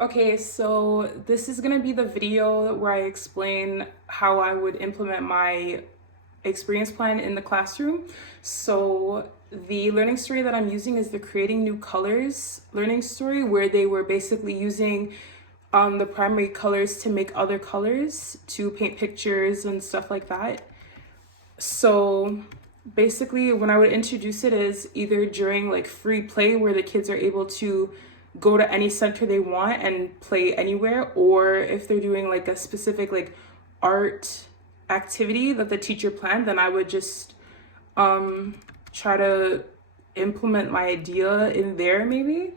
Okay, so this is gonna be the video where I explain how I would implement my experience plan in the classroom. So the learning story that I'm using is the Creating New Colors learning story, where they were basically using the primary colors to make other colors, to paint pictures and stuff like that. So basically when I would introduce it is either during like free play where the kids are able to go to any center they want and play anywhere, or if they're doing like a specific like art activity that the teacher planned, then I would just try to implement my idea in there maybe.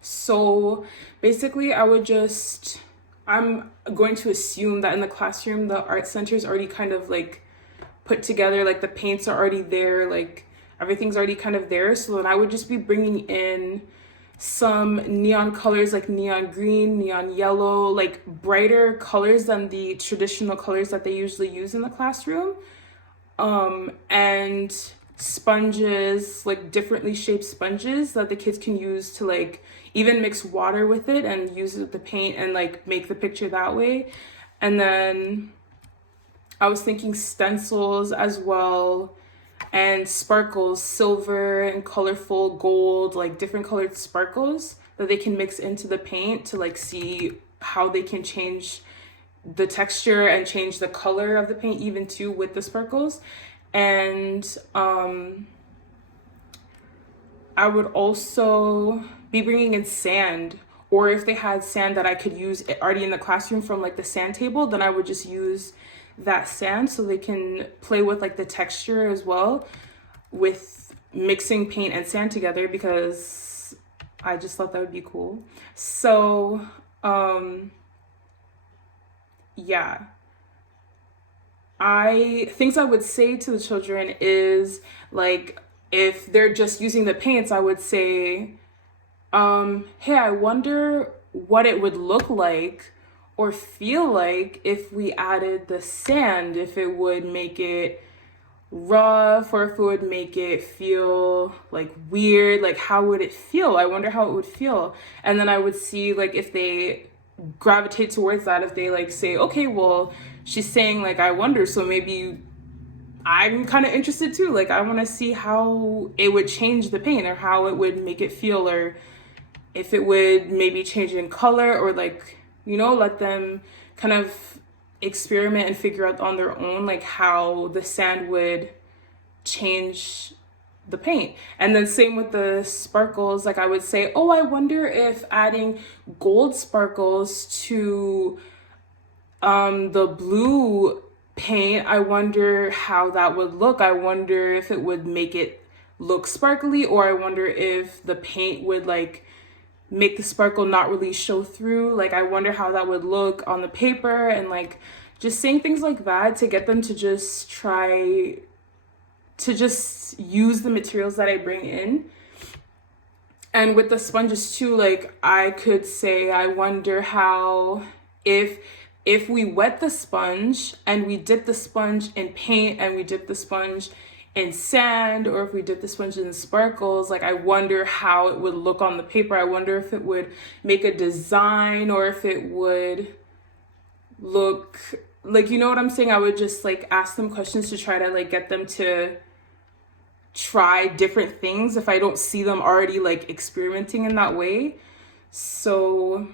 So basically I'm going to assume that in the classroom the art center is already kind of like put together, like the paints are already there, like everything's already kind of there. So then I would just be bringing in some neon colors like neon green, neon yellow, like brighter colors than the traditional colors that they usually use in the classroom. And sponges, like differently shaped sponges that the kids can use to like even mix water with it and use it with the paint and like make the picture that way. And then I was thinking stencils as well, and sparkles, silver and colorful gold, like different colored sparkles that they can mix into the paint to like see how they can change the texture and change the color of the paint even too with the sparkles. And I would also be bringing in sand, or if they had sand that I could use already in the classroom from like the sand table, then I would just use that sand so they can play with like the texture as well with mixing paint and sand together, because I just thought that would be cool. So yeah, things I would say to the children is like, if they're just using the paints, I would say, hey, I wonder what it would look like or feel like if we added the sand, if it would make it rough or if it would make it feel like weird, like how would it feel? I wonder how it would feel. And then I would see like if they gravitate towards that, if they like say, okay, well, she's saying like I wonder, so maybe I'm kind of interested too. Like I want to see how it would change the paint or how it would make it feel, or if it would maybe change in color, or like, let them kind of experiment and figure out on their own like how the sand would change the paint. And then same with the sparkles, like I would say, oh, I wonder if adding gold sparkles to the blue paint, I wonder how that would look. I wonder if it would make it look sparkly, or I wonder if the paint would like make the sparkle not really show through. Like I wonder how that would look on the paper, and like just saying things like that to get them to just try to just use the materials that I bring in. And with the sponges too, like I could say, I wonder how if we wet the sponge and we dip the sponge in paint and we dip the sponge in sand, or if we dip the sponge in sparkles, like I wonder how it would look on the paper. I wonder if it would make a design, or if it would look like, you know what I'm saying? I would just like ask them questions to try to like get them to try different things if I don't see them already like experimenting in that way. So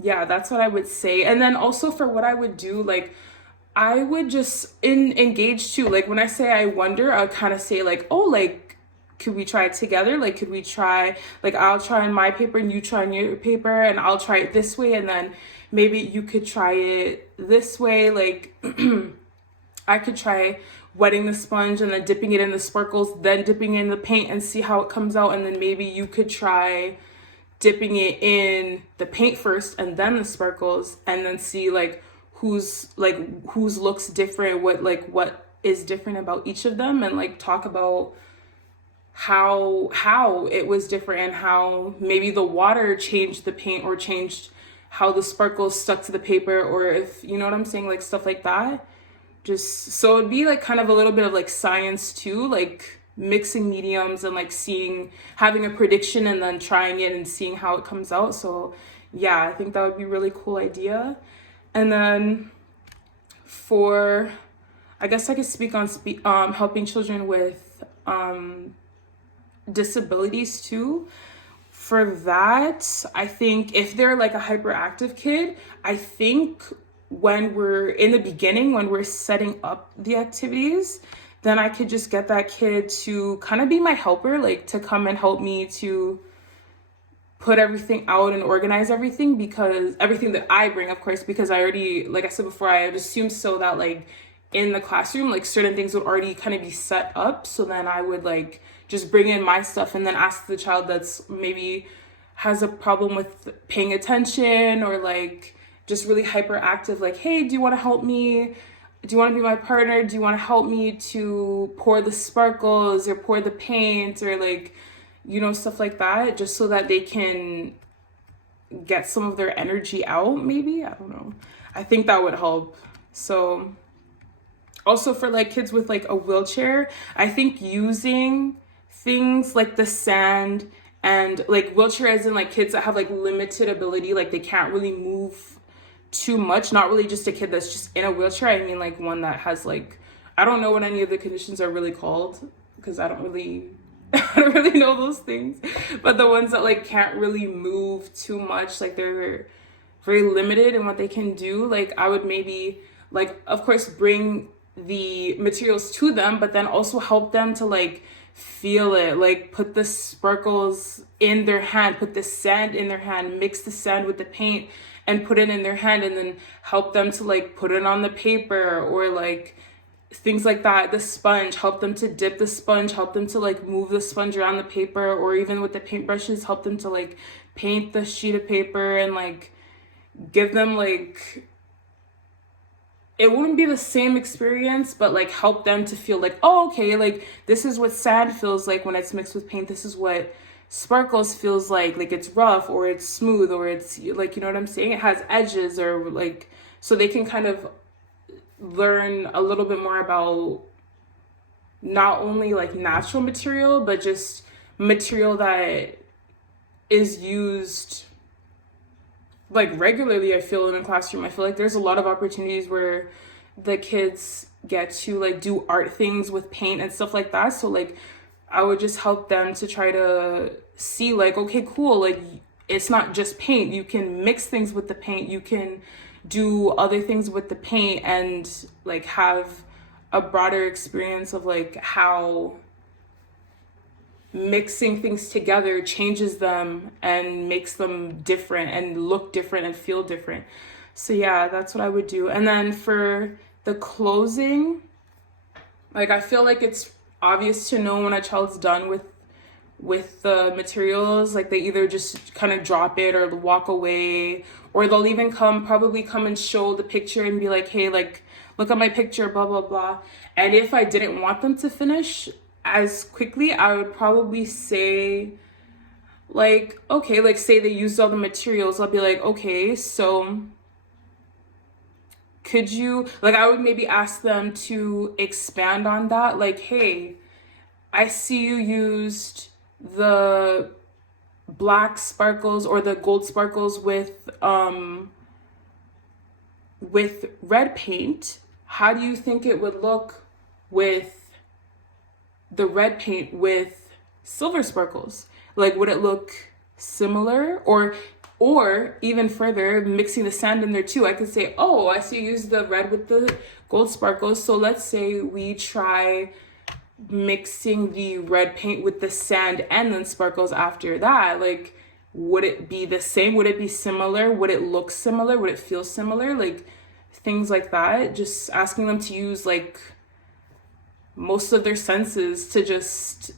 yeah, that's what I would say. And then also for what I would do, like I would just engage too. Like when I say I wonder, I'll kind of say like, oh, like could we try it together? Like could we try, like I'll try on my paper and you try on your paper, and I'll try it this way, and then maybe you could try it this way. Like I could try wetting the sponge and then dipping it in the sparkles, then dipping it in the paint and see how it comes out. And then maybe you could try dipping it in the paint first and then the sparkles, and then see like whose looks different, what is different about each of them, and like talk about how it was different, and how maybe the water changed the paint or changed how the sparkles stuck to the paper, or if you know what I'm saying, like stuff like that. Just so it'd be like kind of a little bit of like science too, like mixing mediums and like having a prediction and then trying it and seeing how it comes out. So yeah, I think that would be a really cool idea. And then I guess I could speak on helping children with disabilities too. For that, I think if they're like a hyperactive kid, I think when we're in the beginning, when we're setting up the activities, then I could just get that kid to kind of be my helper, like to come and help me to put everything out and organize everything, because everything that I bring, of course, because I already, like I said before, I had assumed so that like in the classroom, like certain things would already kind of be set up. So then I would like just bring in my stuff and then ask the child that's maybe has a problem with paying attention or like just really hyperactive, like, hey, do you want to help me? Do you want to be my partner? Do you want to help me to pour the sparkles or pour the paint or like, stuff like that, just so that they can get some of their energy out, maybe. I don't know. I think that would help. So also for like kids with like a wheelchair, I think using things like the sand and like wheelchair as in like kids that have like limited ability, like they can't really move too much, not really just a kid that's just in a wheelchair. I mean like one that has like, I don't know what any of the conditions are really called because I don't really know those things, but the ones that like can't really move too much, like they're very limited in what they can do, like I would maybe like, of course, bring the materials to them, but then also help them to like feel it, like put the sparkles in their hand, put the sand in their hand, mix the sand with the paint and put it in their hand, and then help them to like put it on the paper or like things like that. The sponge, help them to dip the sponge, help them to like move the sponge around the paper, or even with the paintbrushes, help them to like paint the sheet of paper and like give them like, it wouldn't be the same experience, but like help them to feel like, oh, okay, like this is what sand feels like when it's mixed with paint. This is what sparkles feels like it's rough or it's smooth or it's like, you know what I'm saying? It has edges or like, so they can kind of learn a little bit more about not only like natural material, but just material that is used like regularly. I feel in a classroom, I feel like there's a lot of opportunities where the kids get to like do art things with paint and stuff like that. So like I would just help them to try to see like, okay, cool, like it's not just paint. You can mix things with the paint. You can do other things with the paint and like have a broader experience of like how mixing things together changes them and makes them different and look different and feel different. So yeah, that's what I would do. And then for the closing, like I feel like it's obvious to know when a child's done with the materials. Like they either just kind of drop it or walk away, or they'll even probably come and show the picture and be like, hey, like look at my picture, blah blah blah. And if I didn't want them to finish as quickly, I would probably say like, okay, like say they used all the materials, I'll be like, okay, so could you, like I would maybe ask them to expand on that, like, hey, I see you used the black sparkles or the gold sparkles with red paint. How do you think it would look with the red paint with silver sparkles? Like, would it look similar? Or even further, mixing the sand in there too. I could say, oh, I see you use the red with the gold sparkles. So let's say we try mixing the red paint with the sand and then sparkles after that. Like, would it be the same? Would it be similar? Would it look similar? Would it feel similar? Like, things like that. Just asking them to use like most of their senses to just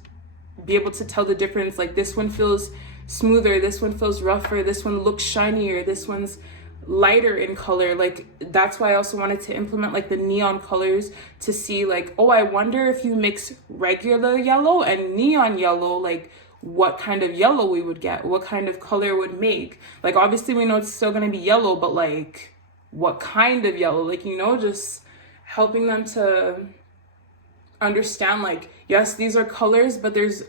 be able to tell the difference. Like, this one feels smoother, this one feels rougher, this one looks shinier, this one's lighter in color. Like, that's why I also wanted to implement like the neon colors to see like, oh, I wonder if you mix regular yellow and neon yellow, like what kind of yellow we would get, what kind of color would make. Like, obviously we know it's still going to be yellow, but like what kind of yellow, like, you know, just helping them to understand, like, yes, these are colors, but there's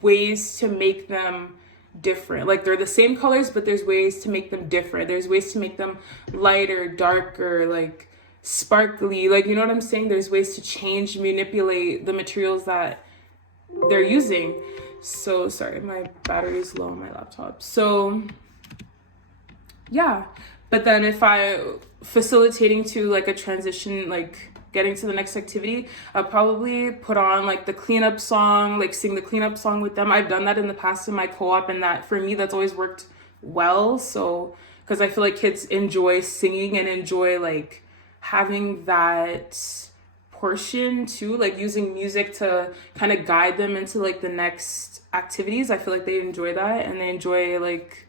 ways to make them different. Like, they're the same colors, but there's ways to make them different. There's ways to make them lighter, darker, like sparkly. Like, you know what I'm saying? There's ways to change, manipulate the materials that they're using. So sorry, my battery is low on my laptop. So yeah, but then if I facilitating to like a transition, like getting to the next activity, I'll probably put on like the cleanup song, like sing the cleanup song with them. I've done that in the past in my co-op, and that for me, that's always worked well. So because I feel like kids enjoy singing and enjoy like having that portion too, like using music to kind of guide them into like the next activities. I feel like they enjoy that, and they enjoy like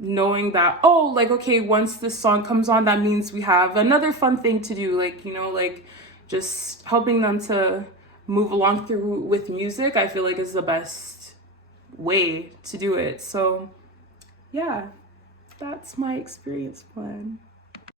knowing that, oh, like, okay, once this song comes on, that means we have another fun thing to do. Like, you know, like just helping them to move along through with music, I feel like is the best way to do it. So yeah, that's my experience plan.